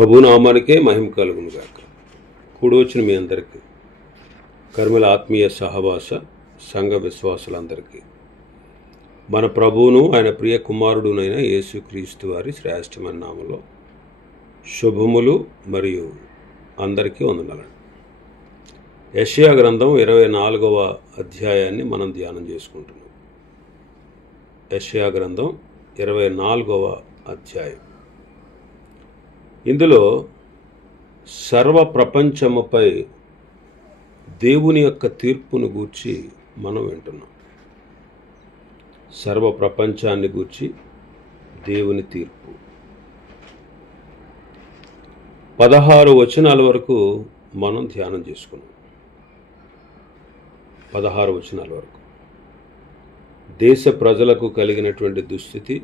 ప్రభునామానికే మహిమ కలుగును గాక కూడొచ్చిన మీ అందరికీ కర్మల ఆత్మీయ సహవాస సంఘ విశ్వాసులందరికీ మన ప్రభువును ఆయన ప్రియ కుమారుడునైన యేసుక్రీస్తు వారి శ్రేష్టమైన నామలో శుభములు మరియు అందరికీ వందనాలండి. యషియా గ్రంథం ఇరవై నాలుగవ అధ్యాయాన్ని మనం ధ్యానం చేసుకుంటున్నాం. యషియా గ్రంథం ఇరవై నాలుగవ అధ్యాయం. ఇందులో సర్వ ప్రపంచముపై దేవుని యొక్క తీర్పును గూర్చి మనం వింటున్నాం. సర్వ ప్రపంచాన్ని గూర్చి దేవుని తీర్పు. పదహారు వచనాల వరకు మనం ధ్యానం చేసుకున్నాం. పదహారు వచనాల వరకు. దేశ ప్రజలకు కలిగినటువంటి దుస్థితి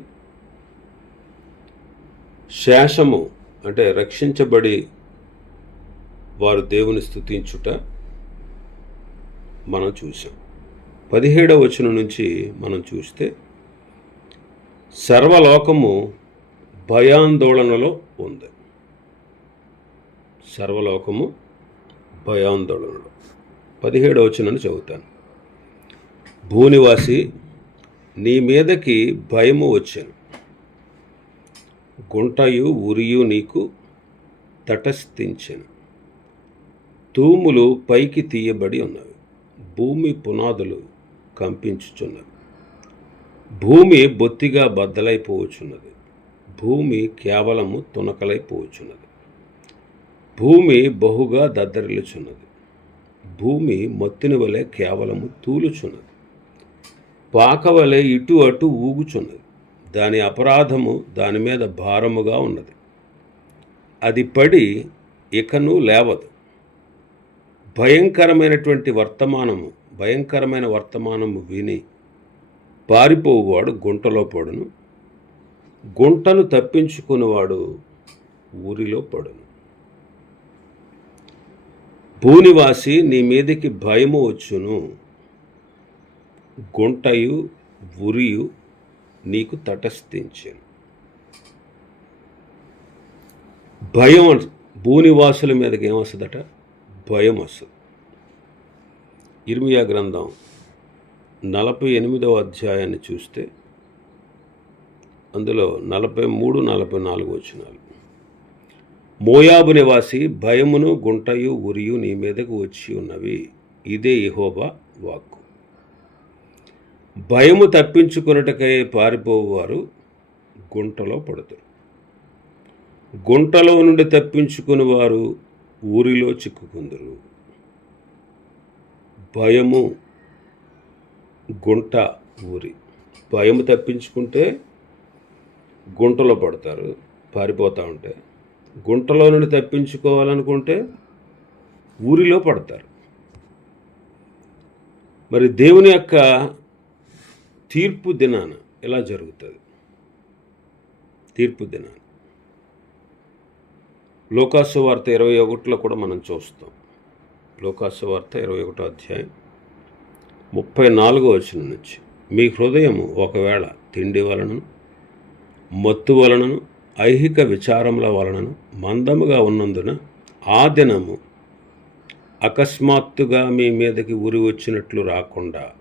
శేషము అంటే రక్షించబడి వారు దేవుని స్థుతించుట మనం చూసాం పదిహేడవ వచనం నుంచి మనం చూస్తే సర్వలోకము భయాందోళనలో ఉంది. సర్వలోకము భయాందోళనలో. పదిహేడవ వచనాన్ని చదువుతాను. భూనివాసి నీ మీదకి భయము వచ్చాను. గుంటయు ఉరియు నీకు తటస్థించెను. తూములు పైకి తీయబడి ఉన్నవి. భూమి పునాదులు కంపించుచున్నవి. భూమి బొత్తిగా బద్దలైపోవచ్చున్నది భూమి కేవలము తునకలైపోవచ్చున్నది భూమి బహుగా దద్దరిల్లుచున్నది. భూమి మత్తుని వలె కేవలము తూలుచున్నది. పాక వలె ఇటు అటు ఊగుచున్నది. దాని అపరాధము దాని మీద భారముగా ఉన్నది. అది పడి ఇకను లేవదు. భయంకరమైనటువంటి వర్తమానము భయంకరమైన వర్తమానము విని పారిపోవువాడు గుంటలో పడును. గుంటను తప్పించుకునేవాడు ఊరిలో పడును. భూనివాసి నీ మీదకి భయము వచ్చును. గుంటయు ఉరియు నీకు తటస్థించను. భయం భూనివాసుల మీదకి ఏమొస్తుందట? భయం వస్తుంది. ఇర్మియా గ్రంథం నలభై ఎనిమిదవ అధ్యాయాన్ని చూస్తే అందులో నలభై మూడు నలభై నాలుగు వచ్చినాలు మోయాబు నివాసి భయమును గుంటయు ఉరియు నీ మీదకు వచ్చి ఉన్నవి. ఇదే ఇహోబా వాక్కు. భయము తప్పించుకున్నటకై పారిపోవారు గుంటలో పడతారు గుంటలో నుండి తప్పించుకుని వారు ఊరిలో చిక్కుకుందరు. భయము గుంట ఊరి. భయము తప్పించుకుంటే గుంటలో పడతారు పారిపోతూ ఉంటే. గుంటలో నుండి తప్పించుకోవాలనుకుంటే ఊరిలో పడతారు. మరి దేవుని యొక్క తీర్పు దినాన ఎలా జరుగుతుంది? తీర్పు దినాన. లోకాసు వార్త ఇరవై ఒకటిలో కూడా మనం చూస్తాం. లోకాసు వార్త ఇరవై ఒకటో అధ్యాయం ముప్పై నాలుగో వచ్చిన నుంచి. మీ హృదయము ఒకవేళ తిండి వలనను మత్తు వలనను ఐహిక విచారముల వలనను మందముగా ఉన్నందున ఆ దినము అకస్మాత్తుగా మీ మీదకి ఉరి వచ్చినట్లు రాకుండా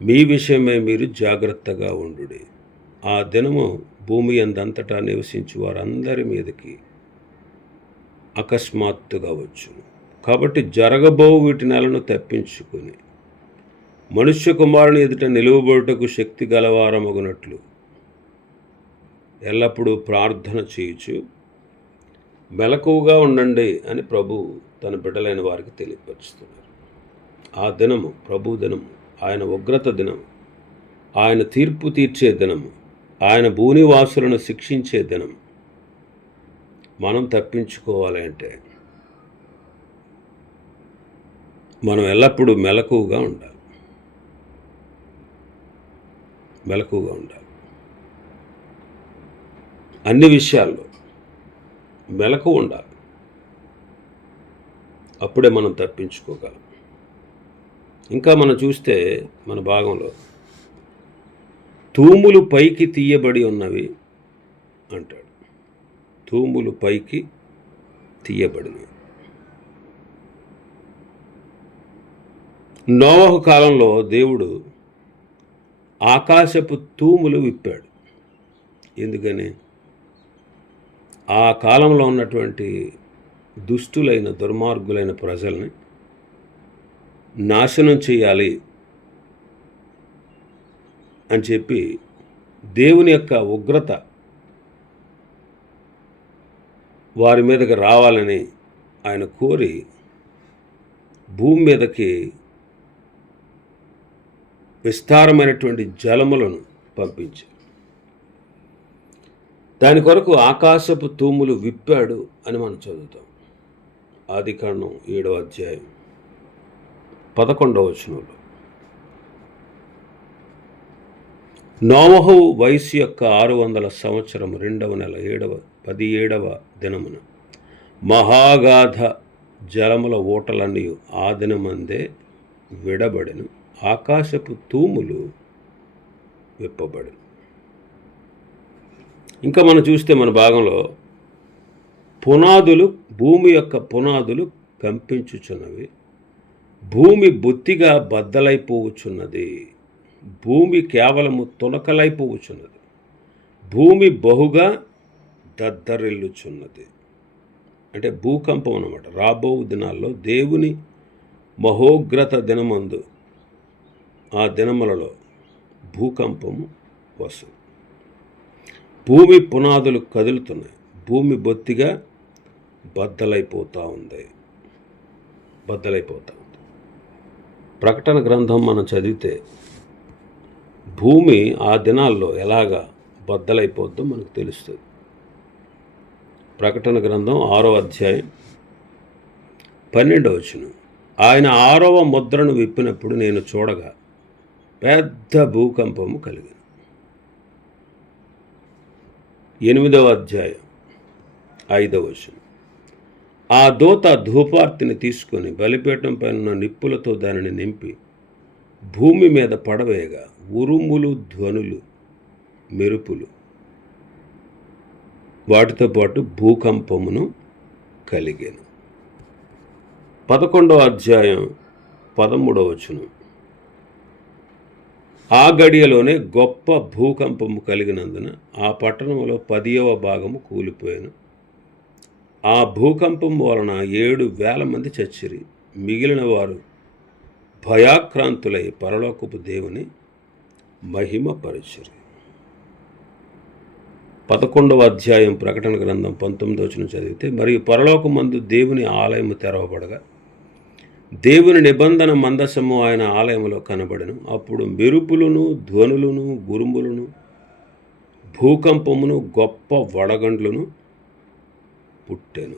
మీ విషయమే మీరు జాగ్రత్తగా ఉండుడి. ఆ దినము భూమి అందంతటా నివసించు వారందరి మీదకి అకస్మాత్తుగా వచ్చును. కాబట్టి జరగబో వీటి నెలను తప్పించుకుని మనుష్య కుమారుని ఎదుట నిలువబడుటకు శక్తి గలవారమగునట్లు ఎల్లప్పుడూ ప్రార్థన చేయొచ్చు మెలకువగా ఉండండి అని ప్రభు తన బిడ్డలైన వారికి తెలియపరుస్తున్నారు. ఆ దినము ప్రభు దినము ఆయన ఉగ్రత దినం ఆయన తీర్పు తీర్చే దినము. ఆయన భూనివాసులను శిక్షించే దినం మనం తప్పించుకోవాలి అంటే మనం ఎల్లప్పుడూ మెలకువగా ఉండాలి. మెలకువగా ఉండాలి. అన్ని విషయాల్లో మెలకు ఉండాలి. అప్పుడే మనం తప్పించుకోగలం. ఇంకా మనం చూస్తే మన భాగంలో తూములు పైకి తీయబడి ఉన్నవి అంటాడు. తూములు పైకి తీయబడినవి. నోవహు కాలంలో దేవుడు ఆకాశపు తూములు విప్పాడు. ఎందుకని? ఆ కాలంలో ఉన్నటువంటి దుష్టులైన దుర్మార్గులైన ప్రజల్ని నాశనం చేయాలి అని చెప్పి దేవుని యొక్క ఉగ్రత వారి మీదకి రావాలని ఆయన కోరి భూమి మీదకి విస్తారమైనటువంటి జలములను పంపించారు దాని కొరకు ఆకాశపు తూములు విప్పాడు అని మనం చదువుతాం. ఆది కాండం ఏడవ అధ్యాయం. పదకొండవ వచనంలో. నోవహు వయసు యొక్క ఆరు వందల సంవత్సరం రెండవ నెల ఏడవ పది ఏడవ దినమున మహాగాధ జలముల ఓటలన్నీ ఆ దినమందే విడబడెను. ఆకాశపు తూములు విప్పబడెను. ఇంకా మనం చూస్తే మన భాగంలో పునాదులు భూమి యొక్క పునాదులు కంపించుచున్నవి. భూమి బొత్తిగా బద్దలైపోవచ్చున్నది. భూమి కేవలము తునకలైపోవచ్చున్నది భూమి బహుగా దద్దరిల్లుచున్నది. అంటే భూకంపం అన్నమాట. రాబో దినాల్లో దేవుని మహోగ్రత దినమందు ఆ దినములలో భూకంపము వస్తుంది. భూమి పునాదులు కదులుతున్నాయి. భూమి బొత్తిగా బద్దలైపోతూ ఉంది. బద్దలైపోతాం. ఉంది ప్రకటన గ్రంథం మనం చదివితే భూమి ఆ దినాల్లో ఎలాగా బద్దలైపోద్దో మనకు తెలుస్తుంది. ప్రకటన గ్రంథం ఆరో అధ్యాయం పన్నెండవచనం ఆయన ఆరవ ముద్రను విప్పినప్పుడు నేను చూడగా పెద్ద భూకంపము కలిగింది. ఎనిమిదవ అధ్యాయం ఐదవ వచనం. ఆ దూత ధూపార్తిని తీసుకొని బలిపీఠం పైన ఉన్న నిప్పులతో దానిని నింపి భూమి మీద పడవేయగా ఉరుములు ధ్వనులు మెరుపులు. వాటితో పాటు భూకంపమును కలిగాను. పదకొండవ అధ్యాయం పదమూడవ వచనం. ఆ గడియలోనే గొప్ప భూకంపము కలిగినందున ఆ పట్టణంలో పదియవ భాగము కూలిపోయాను. ఆ భూకంపం వలన ఏడు వేల మంది చచ్చిరి. మిగిలిన వారు భయాక్రాంతులై పరలోకపు దేవుని మహిమపరచరు. పదకొండవ అధ్యాయం ప్రకటన గ్రంథం పంతొమ్మిదో వచ్చిన చదివితే మరియు పరలోకమందు దేవుని ఆలయము తెరవబడగా దేవుని నిబంధన మందసము ఆయన ఆలయంలో కనబడను. అప్పుడు మెరుపులను ధ్వనులను గురుములను భూకంపమును గొప్ప వడగండ్లను పుట్టెను.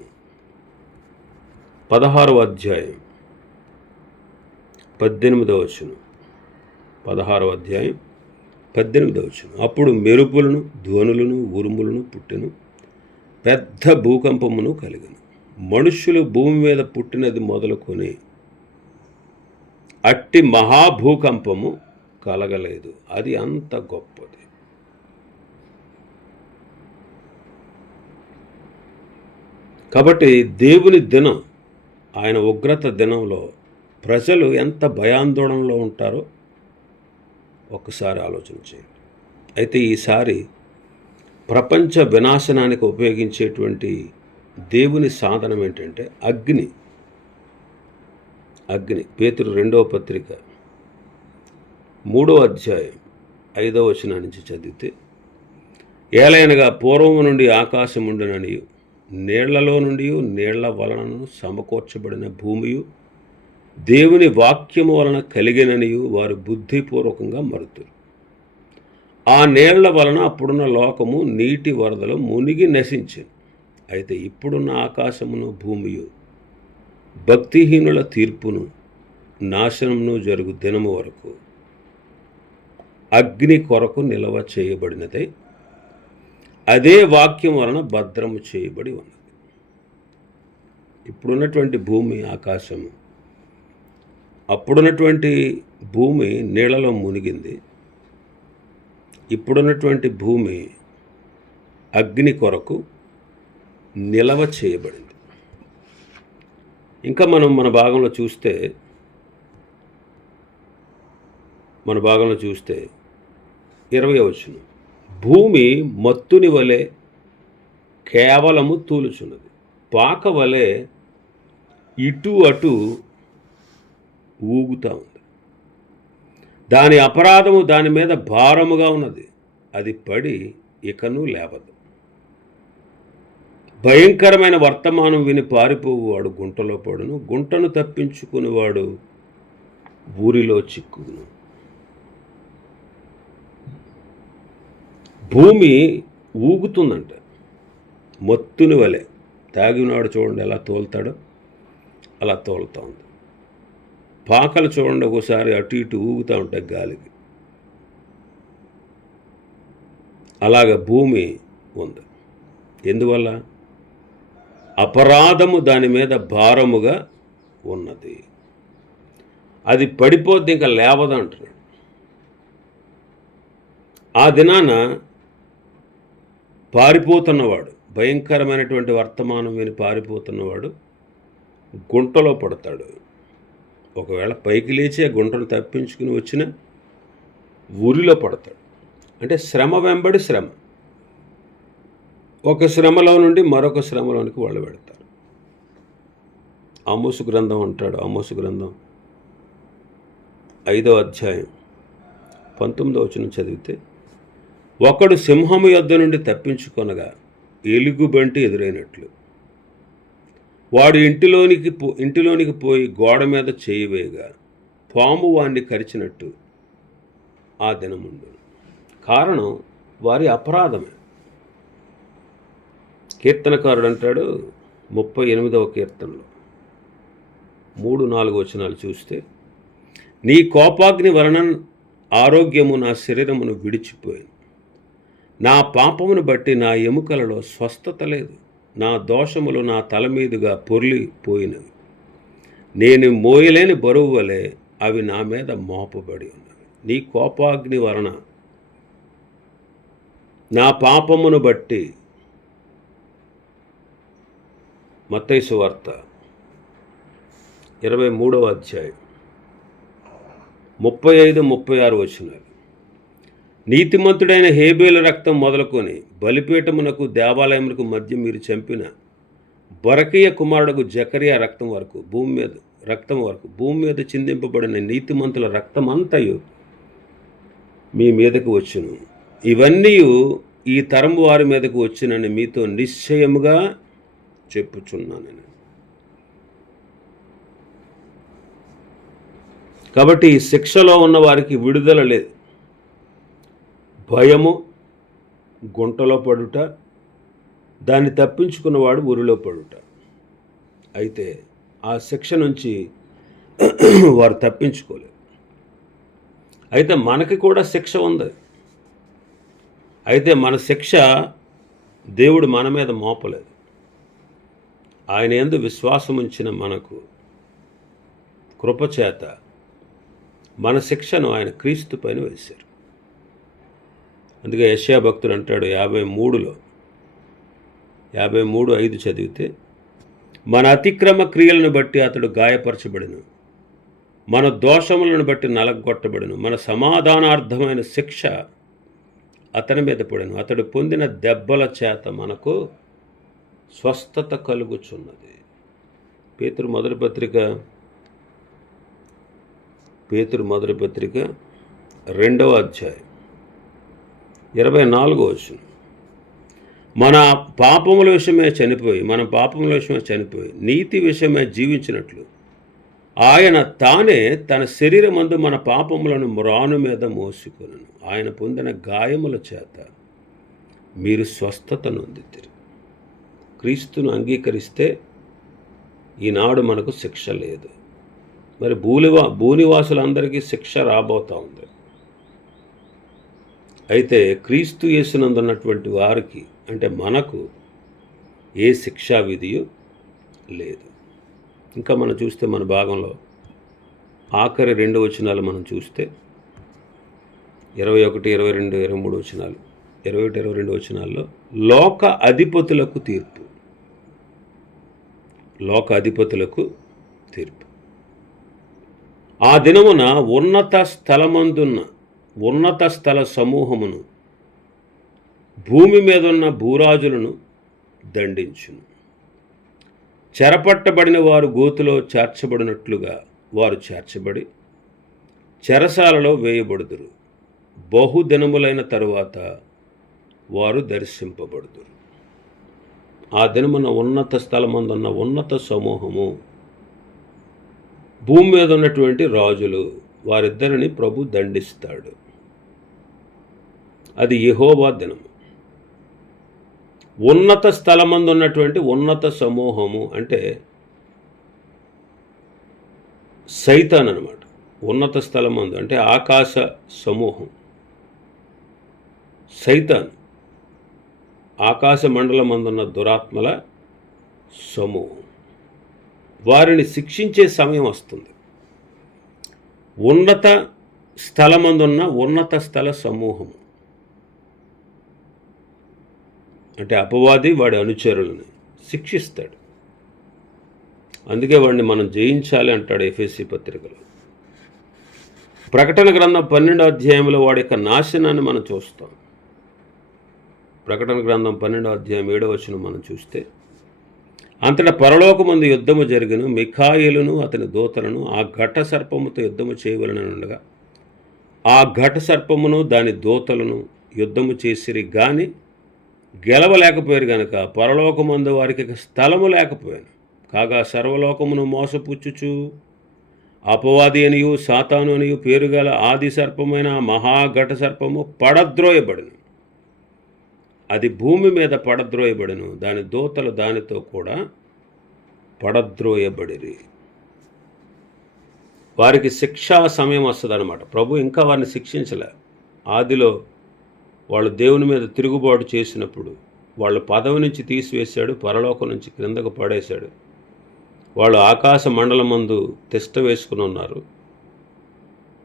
పదహారవ అధ్యాయం. పద్దెనిమిదవ వచనం. పదహారవ అధ్యాయం పద్దెనిమిదవ వచనం. అప్పుడు మెరుపులను ధ్వనులను ఉరుములను పుట్టెను. పెద్ద భూకంపమును కలిగను. మనుష్యులు భూమి మీద పుట్టినది మొదలుకొని అట్టి మహాభూకంపము కలగలేదు. అది అంత గొప్పది. కాబట్టి దేవుని దినం ఆయన ఉగ్రత దినంలో ప్రజలు ఎంత భయాందోళనలో ఉంటారో ఒక్కసారి ఆలోచన చేయండి. అయితే ఈసారి ప్రపంచ వినాశనానికి ఉపయోగించేటువంటి దేవుని సాధనం ఏంటంటే అగ్ని. అగ్ని. పేతురు రెండవ పత్రిక మూడో అధ్యాయం ఐదవ వచనం నుంచి చదివితే ఏలైనగా పూర్వము నుండి ఆకాశం ఉండుననియు నీళ్ళలో నుండి నీళ్ళ వలనను సమకూర్చబడిన భూమియు దేవుని వాక్యము వలన కలిగిననియు వారు బుద్ధిపూర్వకంగా మరుతురు. ఆ నీళ్ళ వలన అప్పుడున్న లోకము నీటి వరదలు మునిగి నశించింది అయితే ఇప్పుడున్న ఆకాశమును భూమియు భక్తిహీనుల తీర్పును నాశనమును జరుగు దినము వరకు అగ్ని కొరకు నిల్వ చేయబడినదే. అదే వాక్యం వలన భద్రము చేయబడి ఉన్నది. ఇప్పుడున్నటువంటి భూమి ఆకాశము. అప్పుడున్నటువంటి భూమి నీళ్ళలో మునిగింది. ఇప్పుడున్నటువంటి భూమి అగ్ని కొరకు నిలవ చేయబడింది. ఇంకా మనం మన భాగంలో చూస్తే మన భాగంలో చూస్తే ఇరవై వచ్చును భూమి మత్తుని వలె కేవలము తూలుచున్నది. పాక వలె ఇటు అటు ఊగుతూ ఉంది. దాని అపరాధము దాని మీద భారముగా ఉన్నది. అది పడి ఇకను లేవదు. భయంకరమైన వర్తమానం విని పారిపోవువాడు గుంటలో పడును. గుంటను తప్పించుకునేవాడు ఊరిలో చిక్కును. భూమి ఊగుతుందంట. మత్తుని వలె. తాగినాడు చూడండి ఎలా తోలుతాడో అలా తోలుతూ ఉంది. పాకలు చూడండి ఒకసారి అటు ఇటు ఊగుతూ ఉంటాయి గాలికి. అలాగ భూమి ఉంది. ఎందువల్ల? అపరాధము దాని మీద భారముగా ఉన్నది. అది పడిపోద్ది ఇంకా లేవదంటున్నాడు ఆ దినాన పారిపోతున్నవాడు భయంకరమైనటువంటి వర్తమానం విని పారిపోతున్నవాడు గుంటలో పడతాడు. ఒకవేళ పైకి లేచి ఆ గుంటను తప్పించుకుని వచ్చిన ఊరిలో పడతాడు. అంటే శ్రమ వెంబడి శ్రమ. ఒక శ్రమలో నుండి మరొక శ్రమలోనికి వాళ్ళు పెడతారు ఆమోసు గ్రంథం అంటాడు. ఆమోసు గ్రంథం ఐదో అధ్యాయం పంతొమ్మిదో వచనం చదివితే ఒకడు సింహము యొద్ద నుండి తప్పించుకొనగా ఎలుగుబంటి ఎదురైనట్లు. వాడు ఇంటిలోనికి పో ఇంటిలోనికి పోయి గోడ మీద చేయివేయగా పాము వాణ్ణి కరిచినట్టు ఆ దినముండు కారణం వారి అపరాధమే. కీర్తనకారుడు అంటాడు ముప్పై ఎనిమిదవ కీర్తనలో. మూడు నాలుగు వచనాలు చూస్తే నీ కోపాగ్ని వలన ఆరోగ్యము నా శరీరమును విడిచిపోయింది. నా పాపమును బట్టి నా ఎముకలలో స్వస్థత లేదు. నా దోషములు నా తల మీదుగా పొర్లిపోయినవి. నేను మోయలేని బరువు వలె అవి నా మీద మోపబడి ఉన్నవి. నీ కోపాగ్ని వలన నా పాపమును బట్టి మత్తైసు వార్త ఇరవై మూడవ అధ్యాయం ముప్పై ఐదు ముప్పై ఆరు వచ్చినారు నీతిమంతుడైన హేబేలు రక్తం మొదలుకొని బలిపీఠమునకు దేవాలయములకు మధ్య మీరు చంపిన బరకీయ కుమారుడుకు జకరియా రక్తం వరకు భూమి మీద రక్తం వరకు భూమి మీద చిందింపబడిన నీతిమంతుల రక్తం అంతయు మీ మీదకు వచ్చును. ఇవన్నీ ఈ తరం వారి మీదకు వచ్చినని మీతో నిశ్చయముగా చెప్పుచున్నాను కాబట్టి ఈ శిక్షలో ఉన్న వారికి విడుదల లేదు. భయము గుంటలో పడుట దాన్ని తప్పించుకున్నవాడు ఊరిలో పడుట. అయితే ఆ శిక్ష నుంచి వారు తప్పించుకోలేరు అయితే మనకి కూడా శిక్ష ఉంది. అయితే మన శిక్ష దేవుడు మన మీద మోపలేదు. ఆయన ఎందు విశ్వాసం ఉంచిన మనకు కృపచేత మన శిక్షను ఆయన క్రీస్తు పైన వేశారు. అందుకే యశ్యా భక్తుడు అంటాడు యాభై మూడులో. యాభై మూడు ఐదు చదివితే మన అతిక్రమ క్రియలను బట్టి అతడు గాయపరచబడిను. మన దోషములను బట్టి నలగొట్టబడిను. మన సమాధానార్థమైన శిక్ష అతని మీద పడిను. అతడు పొందిన దెబ్బల చేత మనకు స్వస్థత కలుగుచున్నది. పేతురు మొదటి పత్రిక పేతురు మొదటి పత్రిక రెండవ అధ్యాయం. ఇరవై నాలుగో వచ్చిన మన పాపముల విషయమే చనిపోయి మన పాపముల విషయమే చనిపోయి నీతి విషయమే జీవించినట్లు ఆయన తానే తన శరీరమందు మన పాపములను మ్రాను మీద మోసుకొనను. ఆయన పొందిన గాయముల చేత మీరు స్వస్థతను నొందితిరి క్రీస్తును అంగీకరిస్తే ఈనాడు మనకు శిక్ష లేదు. మరి భూలివా భూనివాసులందరికీ శిక్ష రాబోతా ఉంది. అయితే క్రీస్తు యేసునందున్నటువంటి వారికి అంటే మనకు ఏ శిక్షా విధియు లేదు. ఇంకా మనం చూస్తే మన భాగంలో ఆఖరి రెండు వచనాలు మనం చూస్తే ఇరవై ఒకటి ఇరవై రెండు ఇరవై మూడు వచనాలు. ఇరవై ఒకటి ఇరవై రెండు వచనాల్లో లోక అధిపతులకు తీర్పు. లోక అధిపతులకు తీర్పు. ఆ దినమున ఉన్నత స్థలమందున్న ఉన్నత స్థల సమూహమును భూమి మీదున్న భూరాజులను దండించును. చెరపట్టబడిన వారు గోతులో చేర్చబడినట్లుగా వారు చేర్చబడి చెరసాలలో వేయబడుదురు. బహుదినములైన తరువాత వారు దర్శింపబడుదురు. ఆ దినమున ఉన్నత స్థలమందున్న ఉన్నత సమూహము భూమి మీద ఉన్నటువంటి రాజులు వారిద్దరిని ప్రభు దండిస్తాడు. అది యహోవా దినము. ఉన్నత స్థలమందు ఉన్నటువంటి ఉన్నత సమూహము అంటే సైతాన్ అనమాట ఉన్నత స్థలమందు అంటే ఆకాశ సమూహం. సైతాన్ ఆకాశ మండలమందున్న దురాత్మల సమూహం. వారిని శిక్షించే సమయం వస్తుంది. ఉన్నత స్థలమందున్న ఉన్నత స్థల సమూహము. అంటే అపవాది వాడి అనుచరులను శిక్షిస్తాడు. అందుకే వాడిని మనం జయించాలి అంటాడు ఎఫ్ఎస్సి పత్రికలో. ప్రకటన గ్రంథం పన్నెండో అధ్యాయంలో వాడి యొక్క నాశనాన్ని మనం చూస్తాం. ప్రకటన గ్రంథం పన్నెండో అధ్యాయం ఏడో వచ్చిన మనం చూస్తే అంతటా పరలోకముందు యుద్ధము జరిగిన మిఖాయిలును అతని దూతలను ఆ ఘట సర్పముతో యుద్ధము చేయవలన ఉండగా ఆ ఘట సర్పమును దాని దూతలను యుద్ధము చేసిరి గాని గెలవలేకపోయారు గనక పరలోకమందు వారికి స్థలము లేకపోయాను. కాగా సర్వలోకమును మోసపుచ్చుచు అపవాది అనియు సాతాను అనియు పేరుగల ఆది సర్పమైన మహాఘట సర్పము పడద్రోయబడును. అది భూమి మీద పడద్రోయబడును. దాని దూతలు దానితో కూడా పడద్రోయబడిరి. వారికి శిక్షా సమయం వస్తుందన్నమాట. ప్రభు ఇంకా వారిని శిక్షించలే. ఆదిలో వాళ్ళు దేవుని మీద తిరుగుబాటు చేసినప్పుడు వాళ్ళ పదవి నుంచి తీసివేశాడు పరలోకం నుంచి క్రిందకు పడేశాడు. వాళ్ళు ఆకాశ మండలం ముందు తిష్ట వేసుకుని ఉన్నారు.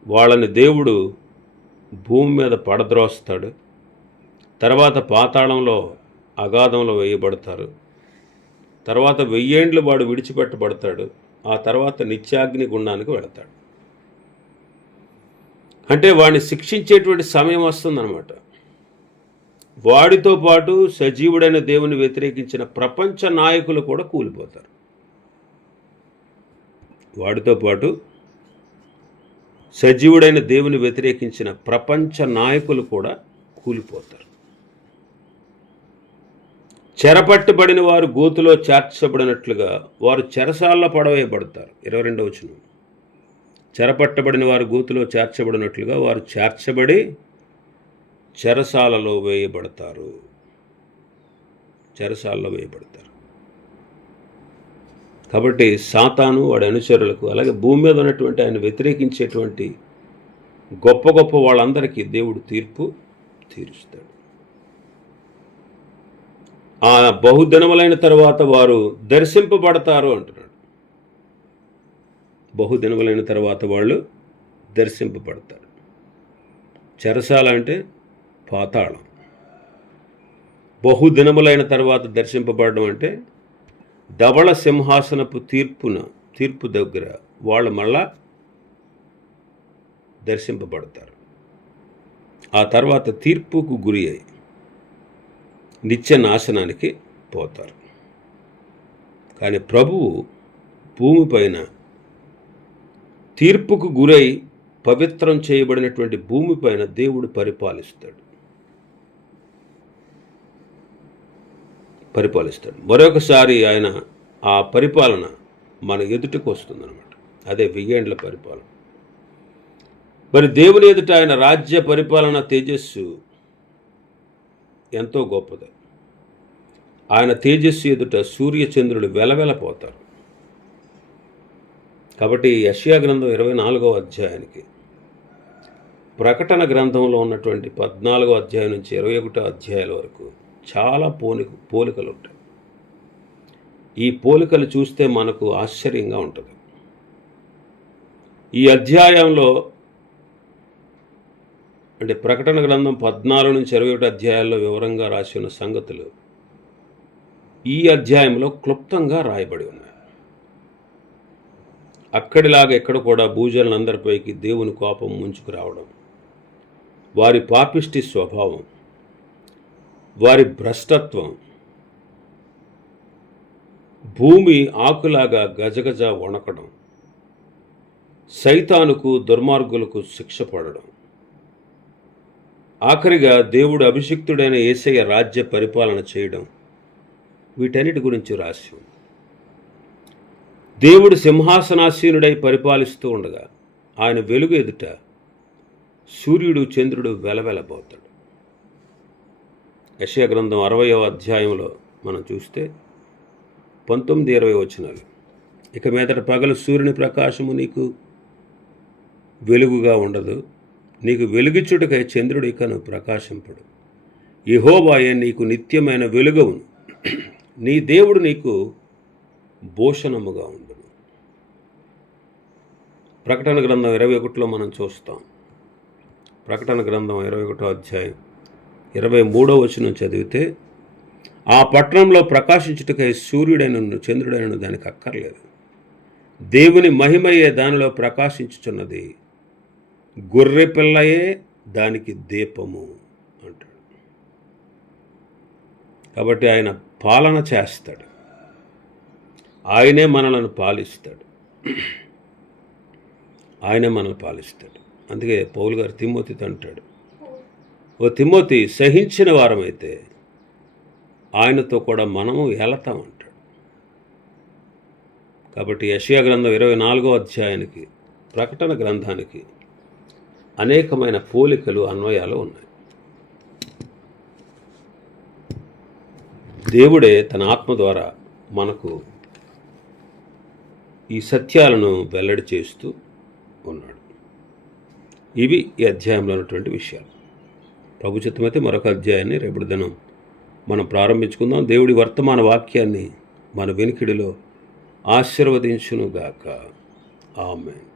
వాళ్ళని దేవుడు భూమి మీద పడద్రోస్తాడు. తర్వాత పాతాళంలో అగాధంలో వేయబడతారు. తర్వాత వెయ్యేండ్లు వాడు విడిచిపెట్టబడతాడు. ఆ తర్వాత నిత్యాగ్ని గుండానికి వెళతాడు. అంటే వాడిని శిక్షించేటువంటి సమయం వస్తుందన్నమాట. వాడితో పాటు సజీవుడైన దేవుని వ్యతిరేకించిన ప్రపంచ నాయకులు కూడా కూలిపోతారు. వాడితో పాటు సజీవుడైన దేవుని వ్యతిరేకించిన ప్రపంచ నాయకులు కూడా కూలిపోతారు. చెరపట్టుబడిన వారు గోతులో చేర్చబడినట్లుగా వారు చెరసాల్లో పడవేయబడతారు. ఇరవై రెండవ వచనం. చెరపట్టబడిన వారు గోతులో చేర్చబడినట్లుగా వారు చేర్చబడి చెరసాలలో వేయబడతారు. చెరసాలలో వేయబడతారు. కాబట్టి సాతాను వాడి అనుచరులకు అలాగే భూమి మీద ఉన్నటువంటి ఆయన వ్యతిరేకించేటువంటి గొప్ప గొప్ప వాళ్ళందరికీ దేవుడు తీర్పు తీరుస్తాడు. ఆ బహుదినములైన తర్వాత వారు దర్శింపబడతారు అంటున్నాడు. బహుదినములైన తర్వాత వాళ్ళు దర్శింపబడతారు. చెరసాల అంటే పాతాళం. బహుదినములైన తర్వాత దర్శింపబడడం అంటే ధవళ సింహాసనపు తీర్పున తీర్పు దగ్గర వాళ్ళు మళ్ళా దర్శింపబడతారు. ఆ తర్వాత తీర్పుకు గురి అయి నిత్య నాశనానికి పోతారు. కానీ ప్రభువు భూమిపైన తీర్పుకు గురై పవిత్రం చేయబడినటువంటి భూమిపైన దేవుడు పరిపాలిస్తాడు. పరిపాలిస్తాడు. మరొకసారి ఆయన ఆ పరిపాలన మన ఎదుటికి వస్తుందన్నమాట. అదే వెయ్యేండ్ల పరిపాలన. మరి దేవుని ఎదుట ఆయన రాజ్య పరిపాలన తేజస్సు ఎంతో గొప్పది. ఆయన తేజస్సు ఎదుట సూర్యచంద్రుడు వెలవెలపోతారు. కాబట్టి యష్యా గ్రంథం ఇరవై నాలుగో అధ్యాయానికి ప్రకటన గ్రంథంలో ఉన్నటువంటి పద్నాలుగో అధ్యాయం నుంచి ఇరవై ఒకటో అధ్యాయాల వరకు చాలా పోలిక పోలికలు ఉంటాయి ఈ పోలికలు చూస్తే మనకు ఆశ్చర్యంగా ఉంటుంది. ఈ అధ్యాయంలో అంటే ప్రకటన గ్రంథం పద్నాలుగు నుంచి ఇరవై ఒకటి అధ్యాయాల్లో వివరంగా రాసి ఉన్న సంగతులు ఈ అధ్యాయంలో క్లుప్తంగా రాయబడి ఉన్నాయి. అక్కడిలాగా ఎక్కడ కూడా భూజనులందరిపైకి దేవుని కోపం ముంచుకు రావడం వారి పాపిష్టి స్వభావం వారి భ్రష్టత్వం. భూమి ఆకులాగా గజగజ వణకడం. సైతానుకు దుర్మార్గులకు శిక్ష పడడం. ఆఖరిగా దేవుడు అభిషిక్తుడైన ఏసయ్య రాజ్య పరిపాలన చేయడం. వీటన్నిటి గురించి రాసి ఉంది దేవుడు సింహాసనాసీనుడై పరిపాలిస్తూ ఉండగా ఆయన వెలుగు ఎదుట సూర్యుడు చంద్రుడు వెలవెలబోతాడు. యశయ గ్రంథం అరవయవ అధ్యాయంలో మనం చూస్తే పంతొమ్మిది ఇరవై వచ్చినవి ఇక మీదట పగలు సూర్యుని ప్రకాశము నీకు వెలుగుగా ఉండదు. నీకు వెలుగిచ్చుటకై చంద్రుడు ఇకను ప్రకాశింపడు. యెహోవాయే నీకు నిత్యమైన వెలుగవును. నీ దేవుడు నీకు భూషణముగా ఉండును. ప్రకటన గ్రంథం ఇరవై ఒకటిలో మనం చూస్తాం. ప్రకటన గ్రంథం ఇరవై ఒకటో అధ్యాయం. ఇరవై మూడో వచనం చదివితే ఆ పట్టణంలో ప్రకాశించుటకై సూర్యుడైన చంద్రుడైన దానికి అక్కర్లేదు. దేవుని మహిమయే దానిలో ప్రకాశించుచున్నది. గొర్రె పిల్లయే దానికి దీపము అంటాడు. కాబట్టి ఆయన పాలన చేస్తాడు. ఆయనే మనలను పాలిస్తాడు. ఆయనే మనల్ని పాలిస్తాడు. అందుకే పౌలు గారు తిమ్మోతితో అంటాడు ఓ తిమ్మతి సహించిన వారమైతే ఆయనతో కూడా మనము ఏలతామంటాడు కాబట్టి యషియా గ్రంథం ఇరవై నాలుగో అధ్యాయానికి ప్రకటన గ్రంథానికి అనేకమైన పోలికలు అన్వయాలు ఉన్నాయి. దేవుడే తన ఆత్మ ద్వారా మనకు ఈ సత్యాలను వెల్లడి చేస్తూ ఉన్నాడు. ఇవి ఈ అధ్యాయంలో ఉన్నటువంటి విషయాలు. ప్రభు చిత్తమైతే మరొక అధ్యాయాన్ని రేపటి దినం మనం ప్రారంభించుకుందాం. దేవుడి వర్తమాన వాక్యాన్ని మన వెనుకిడిలో ఆశీర్వదించునుగాక. ఆమెన్.